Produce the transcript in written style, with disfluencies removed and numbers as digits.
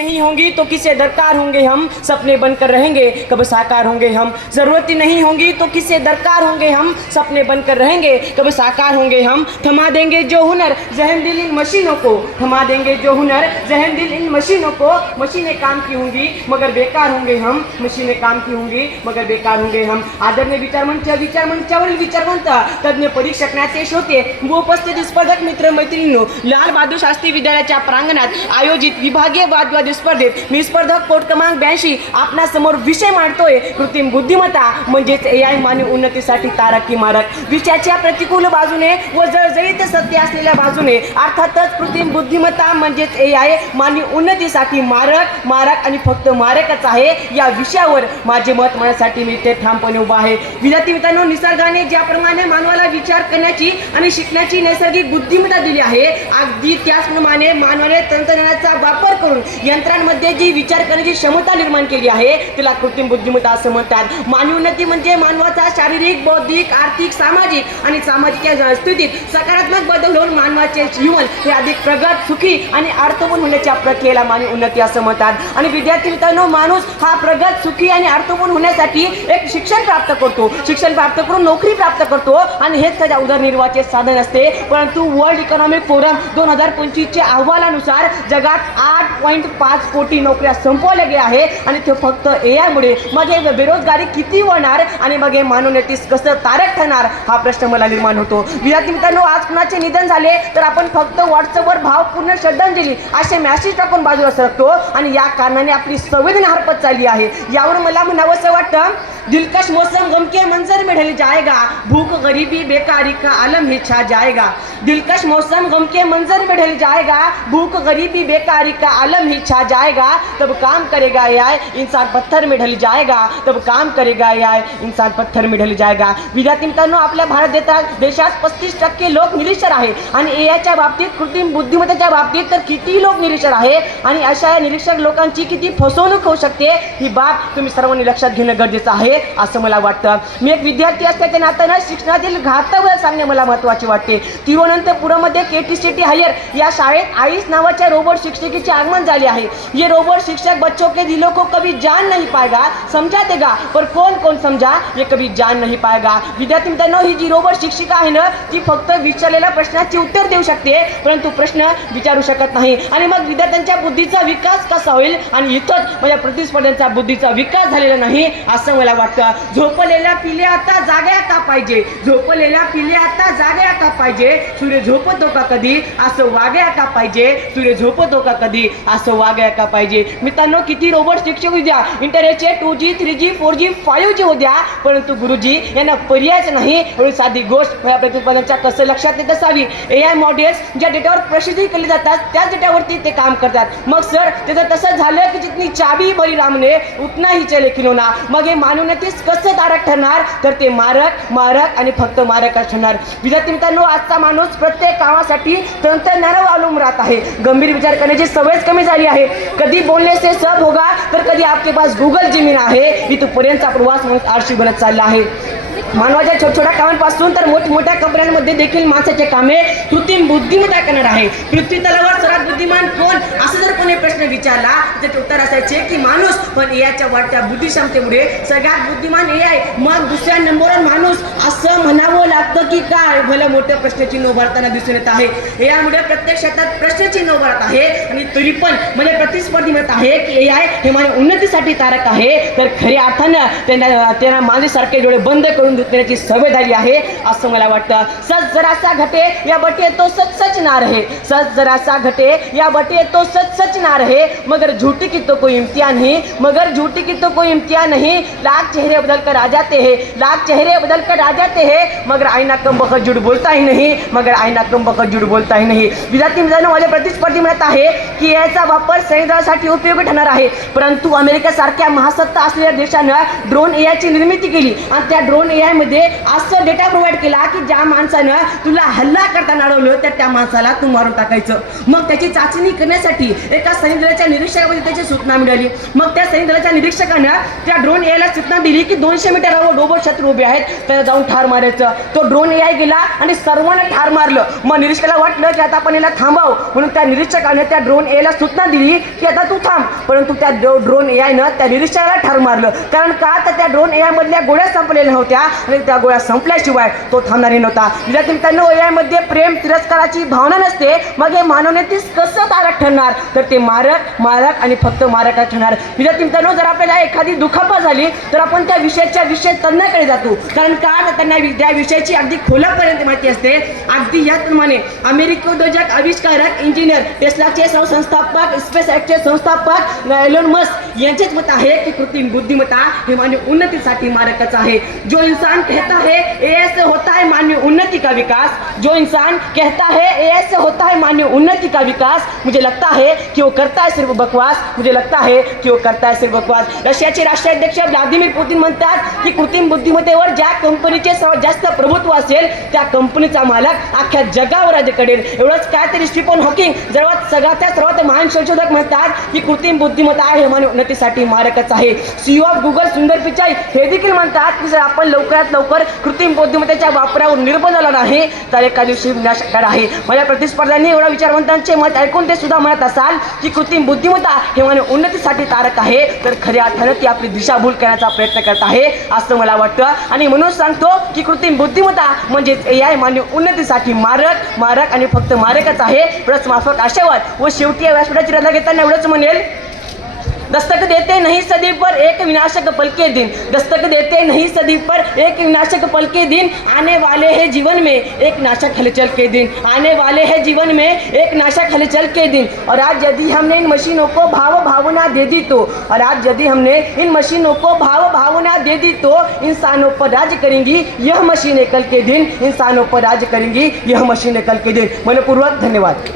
नहीं होंगी तो किसे दरकार होंगे हम, सपने बनकर रहेंगे कब साकार होंगे हम। जरूरत ही नहीं होंगी तो किसे दरकार होंगे हम, सपने बनकर रहेंगे कब साकार होंगे हम। थमा देंगे जो हुनर जहन दिल इन मशीनों को, थमा देंगे जो हुनर जहन दिल इन मशीनों को। मशीनें काम की होंगी मगर बेकार होंगे हम, मशीनें काम की होंगी मगर बेकार होंगे हम। आदरणीय विचारमंचावरील विचारवंत तज्ञ परीक्षकनाचे श्रोते व उपस्थित स्पर्धक मित्र मैत्रिणींनो, लाल बहादूर शास्त्री विद्यालयाच्या प्रांगणात आयोजित विभागीय वादविवाद स्पर्धेत मी स्पर्धक कोट क्रमांक 82 आपणा समोर विषय मांडतोय कृत्रिम बुद्धिमत्ता म्हणजेच AI मानवी उन्नतीसाठी तारक की मारक। विषयाच्या प्रतिकूल बाजूने व जळजळीत सत्य असलेल्या बाजूने अर्थातच कृत्रिम बुद्धिमत्ता म्हणजेच AI मानवी उन्नतीसाठी मारक आणि फक्त मारकच आहे। या विषयावर माझे मत मांडण्यासाठी मी इथे ठामपणे उभा आहे। विद्यार्थी मित्रांनो, निसर्गाने ज्याप्रमाणे मानवाला विचार करण्याची आणि शिकण्याची नैसर्गिक बुद्धिमत्ता दिली आहे, अगदी त्याचप्रमाणे मानवाने तंत्रज्ञानाचा वापर करून यंत्रांमध्ये जी विचार करण्याची क्षमता निर्माण केली आहे त्याला कृत्रिम बुद्धिमत्ता असं म्हणतात। मानवी उन्नती म्हणजे मानवाचा शारीरिक, बौद्धिक, आर्थिक, सामाजिक आणि सामाजिक स्थितीत सकारात्मक बदल होऊन मानवाचे जीवन हे अधिक प्रगत, सुखी आणि अर्थपूर्ण होण्याच्या प्रक्रियेला मानवी उन्नती असं म्हणतात। आणि विद्यार्थी मित्रांनो, माणूस हा प्रगत, सुखी आणि अर्थपूर्ण होण्यासाठी एक शिक्षण प्राप्त करतो, शिक्षण प्राप्त करून नोकरी प्राप्त करतो आणि हेच त्याच्या उदरनिर्वाहाचे साधन असते। परंतु वर्ल्ड इकॉनॉमिक फोरम 2025 च्या अहवालानुसार जगात 8.5 कोटी नोकऱ्या संपवल्या गेल्या आहे आणि ते फक्त AI मुळे। मग हे बेरोजगारी किती होणार आणि मग हे मानवोन्नतीस कसं तारक ठरणार हा प्रश्न मला निर्माण होतो। विद्यार्थी मित्रांनो, आज कुणाचे निधन झाले तर आपण फक्त व्हॉट्सअपवर भावपूर्ण श्रद्धांजली असे मेसेज टाकून बाजूला सरकतो आणि या कारणाने आपली संवेदना हरपत चालली आहे। यावर मला म्हणावंसं वाटतं, दिलकश मौसम गम के मंजर में ढल जाएगा, भूख गरीबी बेकारी का आलम ही छा जाएगा। दिलकश मौसम गम के मंजर में ढल जाएगा, भूख गरीबी बेकारी का आलम ही छा जाएगा। तब काम करेगा AI, इंसान पत्थर में ढल जाएगा, तब काम करेगा AI, इंसान पत्थर में ढल जाएगा। विद्यार्थी मित्रांनो, आपल्या भारत देशात 35% लोक निरक्षर आहे आणि AIच्या बाबतीत, कृत्रिम बुद्धिमत्तेच्या बाबतीत तर किती लोक निरक्षर आहे आणि अशा निरक्षर लोकांची किती फसवणूक होऊ शकते ही बाब तुम्ही सर्वांनी लक्षात घेणं गरजेचं आहे असं मला वाटतं। मी एक विद्यार्थी असल्याच्या नात्यानं शिक्षणातील घातक सांगणे मला महत्त्वाचे वाटते। तिरुवनंतपुरममध्ये KTCT हायर या शाळेत आईस नावाच्या रोबोट शिक्षिकेचे आगमन झाले आहे। ये रोबोट शिक्षक बच्चों के दिलों को कभी जान नहीं पाएगा, समझा देगा पर कौन कौन समझा ये कभी जान नहीं पाएगा। विद्यार्थी मित्रांनो, ही जी रोबोट शिक्षिका आहे ना, ती फक्त विचारलेल्या प्रश्नाचे उत्तर देऊ शकते परंतु प्रश्न विचारू शकत नाही। आणि मग विद्यार्थ्यांच्या बुद्धीचा विकास कसा होईल आणि इथंच म्हणजे प्रतिस्पर्ध्यांचा बुद्धीचा विकास झालेला नाही असं मला वाटतं। झोपलेल्या पिल्या आता जाग्या का पाहिजे, झोपलेल्या पिल्या आता जाग्या का पाहिजे, सूर्य झोपतो का कधी असं वाग्या का पाहिजे, सूर्य झोपतो का कधी असं वाग्या का पाहिजे। मित्रांनो, किती रोबोट शिक्षक होऊ द्या, इंटरनेटचे 2G 3G 4G 5G होऊ द्या, परंतु गुरुजी यांना पर्यायच नाही। एवढी साधी गोष्ट या प्रतिस्पर्ध्यांच्या कसं लक्षात येत असावी। AI मॉडेल्स ज्या डेटावर प्रसिद्ध केले जातात त्याच डेटावरती ते काम करतात। मग सर त्याचं तसं झालं की जितनी चाबी बरी रामने उतना ही चले खिलौना। मग हे मानवतेस कसं तारक ठरणार तर ते मारक आणि फक्त मारकच ठरणार। विद्यार्थी मित्रांनो, आजचा माणूस प्रत्येक कामासाठी तंत्रज्ञानावर अवलंबून राहत आहे। गंभीर विचार करण्याची सवयच कमी झाली आहे। कधी बोलने से सब होगा तर कधी आपके पास गूगल जिमीन आहे। इथपर्यंतचा प्रवास म्हणून आळशी बनत चालला आहे। मानवाच्या छोट्या कामांपासून तर मोठमोठ्या कंपन्यांमध्ये देखील माणसाचे कामे कृत्रिम बुद्धिमत्ता करणार आहे। पृथ्वी तलावर सर्वात बुद्धिमान कोण असं जर कोणी प्रश्न विचारला त्याचे उत्तर असायचे की माणूस, पण AIच्या वाढत्या बुद्धिक्षमतेमुळे सगळ्यात बुद्धिमान AI, मग दुसऱ्या नंबरवर माणूस असं म्हणावं लागतं की काय। भलं मोठ्या प्रश्नचिन्ह उभारताना दिसून येत आहे। AI मुळे प्रत्येक क्षेत्रात प्रश्नचिन्ह उभारत आहे आणि तरी पण म्हणजे प्रतिस्पर्धी म्हणत आहे की AI हे माझ्या उन्नतीसाठी तारक आहे, तर खऱ्या अर्थानं त्यांना माझ्यासारखे डोळे बंद करून देण्याची सवय झाली आहे असं मला वाटतं। सच जरासा घटे या बटे तो सच ना रहे, सच जरासा घटे या बटे तो सच ना रहे, मगर झूठी की तो कोई इम्तिहान नहीं, मगर झूठी की तो कोई इम्तिहान नहीं। लाख चेहरे बदल कर आ जाते हैं, लाख चेहरे बदल कर आ जाते हैं, मगर आईना कम बखत झूठ बोलता ही नहीं, मगर आईना कम बखत झूठ बोलता ही नहीं। विद्यार्थी मित्रांनो, माझे प्रतिस्पर्धी म्हणत आहे की याचा वापर सैन्यासाठी उपयोगी ठरणार आहे, परंतु अमेरिकेसारख्या महासत्ता असलेल्या देशानं ड्रोन AIची निर्मिती केली आणि त्या ड्रोन ड्रोन AI मध्ये असं डेटा प्रोव्हाइड केला की ज्या माणसानं तुला हल्ला करताना अडवलं तर त्या माणसाला तू मारून टाकायचं. मग त्याची चाचणी करण्यासाठी एका सैन्य दलाच्या निरीक्षकामध्ये त्याची सूचना मिळाली. मग त्या सैन्य दलाच्या निरीक्षकानं त्या ड्रोन AI ला सूचना दिली की 200 मीटरावर डोबो शत्रू उभे आहेत, त्याला जाऊन ठार मारायचं. तो ड्रोन AI गेला आणि सर्वांना ठार मारलं. मग निरीक्षकाला वाटलं की आता आपण याला थांबाव, म्हणून त्या निरीक्षकाने त्या ड्रोन AI ला सूचना दिली की आता तू थांब. परंतु त्या ड्रोन AI न त्या निरीक्षकाला ठार मारलं. कारण का तर त्या ड्रोन AI मधल्या गोळ्या संपलेल्या होत्या आणि त्या गोळ्या संपल्याशिवाय तो थांबणारी नव्हता. विद्यार्थी मित्रांनो, AI मध्ये प्रेम तिरस्काराची भावना नसते. मग हे मानवने ती कसं तारक ठरणार, तर ते मारक आणि फक्त मारकच ठरणार. विद्यार्थी मित्रांनो, जर आपल्याला एखादी दुखापत झाली तर आपण त्या विषयाच्या विषय तज्ञाकडे जातो. कारण का तर त्यांना त्या विषयाची अगदी खोलापर्यंत माहिती असते. अगदी याचप्रमाणे अमेरिकी उद्योजक, आविष्कारक, इंजिनियर, टेस्लाचे संस्थापक, स्पेस एक्सचे संस्थापक एलोन मस्क यांचेच मत आहे की कृत्रिम बुद्धिमत्ता हे मानव उन्नतीसाठी मारकच आहे. जो इंसान कहता है AI से होता है मानव उन्नति का विकास, जो इंसान कहता है AI से होता है मानव उन्नति का विकास, मुझे लगता है कि वो करता है सिर्फ बकवास. मुझे लगता है कि वो करता है सिर्फ बकवास. रशियाचे राष्ट्राध्यक्ष व्लादिमीर पुतिन म्हणतात की कृत्रिम बुद्धिमत्तेवर ज्या कंपनीचे सर्वात जास्त प्रभुत्व असेल त्या कंपनीचा मालक अख्ख्या जगावर राज्य करेल. एवढंच काय तरी स्टीफन हॉकिंग सर्वात महान संशोधक म्हणतात की कृत्रिम बुद्धिमत्ता हे मानव उन्नतीसाठी मारकच आहे. CEO ऑफ गुगल सुंदर पिचाई हे देखील म्हणतात की जर आपण लवकरात लवकर कृत्रिम बुद्धिमत्तेच्या वापरावर निर्बंध लावला नाही तर एका दिवशी विनाश होणार आहे. माझ्या प्रतिस्पर्ध्यांनी एवढा विचारवंतांचे मत ऐकून ते सुद्धा म्हणत असाल की कृत्रिम बुद्धिमत्ता हे मानव उन्नतीसाठी तारक आहे, तर खऱ्या अर्थानं ती आपली दिशाभूल करण्याचा प्रयत्न करत आहे असं मला वाटतं. आणि म्हणून सांगतो की कृत्रिम बुद्धिमत्ता म्हणजेच AI मानव उन्नतीसाठी मारक आणि फक्त मारकच आहे. प्लस माफक आशावाद व शेवटी या व्यासपीठाची रजा घेताना एवढंच म्हणेल, दस्तक देते नहीं सदी पर एक विनाशक पल के दिन, दस्तक देते नहीं सदी पर एक विनाशक पल के दिन, आने वाले हैं जीवन में एक नाशक हलचल के दिन, आने वाले हैं जीवन में एक नाशक हलचल के दिन. और आज यदि हमने इन मशीनों को भावना दे दी तो, और आज यदि हमने इन मशीनों को भावना दे दी तो इंसानों पर राज करेंगी यह मशीनें कल के दिन, इंसानों पर राज करेंगी यह मशीनें कल के दिन. मनपूर्वक धन्यवाद.